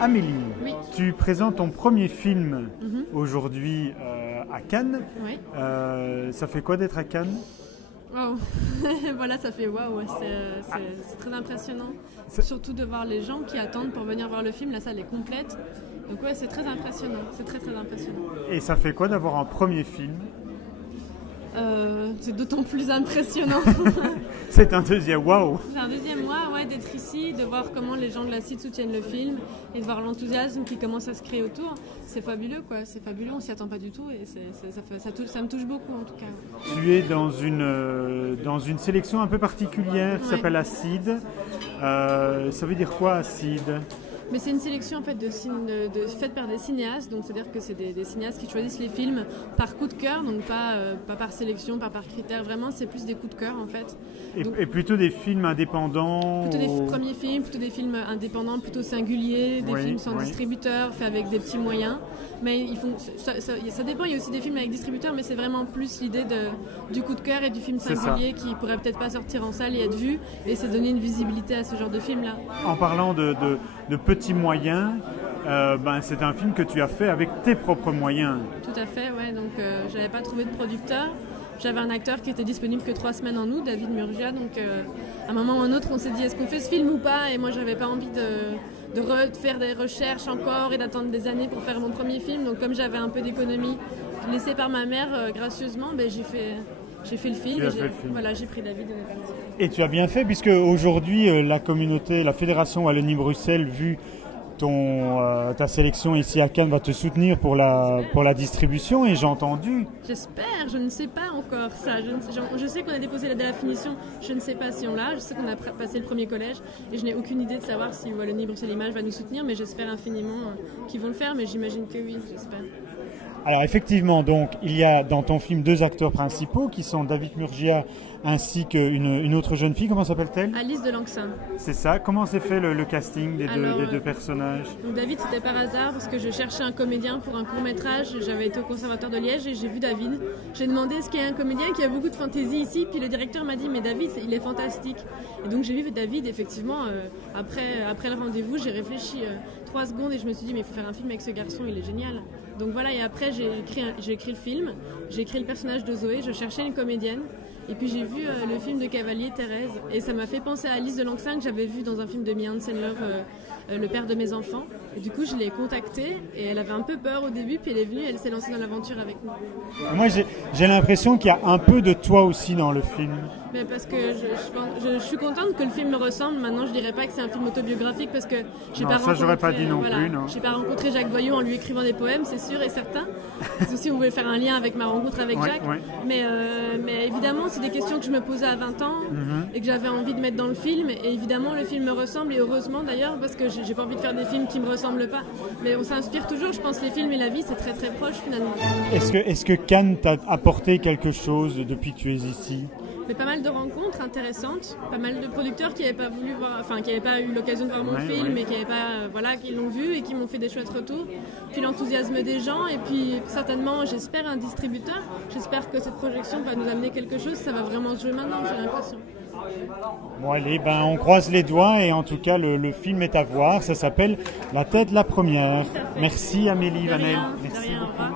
Amélie, Oui. tu présentes ton premier film aujourd'hui à Cannes. Oui. Ça fait quoi d'être à Cannes? Waouh. Voilà, ça fait waouh, ouais, c'est très impressionnant. Surtout de voir les gens qui attendent pour venir voir le film, la salle est complète. Donc ouais, c'est très impressionnant, c'est très impressionnant. Et ça fait quoi d'avoir un premier film? C'est d'autant plus impressionnant. C'est un deuxième, waouh! C'est un deuxième mois, ouais, d'être ici, de voir comment les gens de la cite soutiennent le film et de voir l'enthousiasme qui commence à se créer autour. C'est fabuleux, quoi. C'est fabuleux, on s'y attend pas du tout et ça me touche beaucoup en tout cas. Tu es dans une sélection un peu particulière qui s'appelle Acide. Ça veut dire quoi, Acide? Mais c'est une sélection en fait faite par des cinéastes, donc c'est-à-dire que c'est des cinéastes qui choisissent les films par coup de cœur, donc pas par sélection, pas par critère, vraiment c'est plus des coups de cœur en fait. Et plutôt des films indépendants? Plutôt des premiers films, plutôt des films indépendants, plutôt singuliers, des films sans distributeur, faits avec des petits moyens. Mais ça dépend, il y a aussi des films avec distributeur, mais c'est vraiment plus l'idée du coup de cœur et du film singulier qui pourrait peut-être pas sortir en salle et être vu, et c'est donner une visibilité à ce genre de film-là. En parlant de petits moyens, c'est un film que tu as fait avec tes propres moyens. Tout à fait, ouais. Donc j'avais pas trouvé de producteur. J'avais un acteur qui était disponible que 3 semaines en août, David Murgia. Donc à un moment ou à un autre, on s'est dit est-ce qu'on fait ce film ou pas? Et moi, j'avais pas envie de faire des recherches encore et d'attendre des années pour faire mon premier film. Donc comme j'avais un peu d'économie laissée par ma mère gracieusement, j'ai fait le film. Voilà, j'ai pris David. Et tu as bien fait, puisque aujourd'hui, la Fédération Wallonie-Bruxelles, vu ta sélection ici à Cannes, va te soutenir pour la distribution, et j'ai entendu. J'espère, je ne sais pas encore ça. Je sais qu'on a déposé la finition, je ne sais pas si on l'a. Je sais qu'on a passé le premier collège et je n'ai aucune idée de savoir si Wallonie-Bruxelles Images va nous soutenir, mais j'espère infiniment qu'ils vont le faire, mais j'imagine que oui, j'espère. Alors effectivement, donc, il y a dans ton film 2 acteurs principaux qui sont David Murgia ainsi qu'une autre jeune fille. Comment s'appelle-t-elle? Alice de Langsin. C'est ça. Comment s'est fait le casting des deux personnages? Donc David, c'était par hasard parce que je cherchais un comédien pour un court-métrage. J'avais été au Conservatoire de Liège et j'ai vu David. J'ai demandé est-ce qu'il y a un comédien qui a beaucoup de fantaisie ici, puis le directeur m'a dit mais David, il est fantastique. Et donc j'ai vu David, effectivement, après le rendez-vous, j'ai réfléchi 3 secondes et je me suis dit mais il faut faire un film avec ce garçon, il est génial. Donc voilà, et après j'ai écrit le film, j'ai écrit le personnage de Zoé, je cherchais une comédienne. Et puis j'ai vu le film de Cavalier, Thérèse, et ça m'a fait penser à Alice de Langsin que j'avais vu dans un film de Mian Sandler, le père de mes enfants. Et du coup, je l'ai contactée et elle avait un peu peur au début, puis elle est venue, elle s'est lancée dans l'aventure avec nous. Moi, j'ai l'impression qu'il y a un peu de toi aussi dans le film. Mais parce que je suis contente que le film me ressemble. Maintenant, je dirais pas que c'est un film autobiographique parce que j'ai pas rencontré. Ça, j'aurais pas dit non plus, non. J'ai pas rencontré Jacques Boyou en lui écrivant des poèmes, c'est sûr et certain. Si vous voulez faire un lien avec ma rencontre avec Jacques. Ouais. Mais évidemment, c'est des questions que je me posais à 20 ans et que j'avais envie de mettre dans le film. Et évidemment, le film me ressemble, et heureusement d'ailleurs, parce que j'ai pas envie de faire des films qui me ressemblent pas. Mais on s'inspire toujours. Je pense que les films et la vie, c'est très très proche finalement. Est-ce que Cannes t'a apporté quelque chose depuis que tu es ici? Mais pas mal de rencontres intéressantes, pas mal de producteurs qui n'avaient pas voulu voir, qui n'avaient pas eu l'occasion de voir mon film et qui l'ont vu et qui m'ont fait des chouettes retours. Puis l'enthousiasme des gens, et puis certainement, j'espère, un distributeur. J'espère que cette projection va nous amener quelque chose. Ça va vraiment se jouer maintenant, j'ai l'impression. Bon allez, on croise les doigts, et en tout cas le film est à voir. Ça s'appelle La tête la première. Merci Amélie Vanel. Merci beaucoup.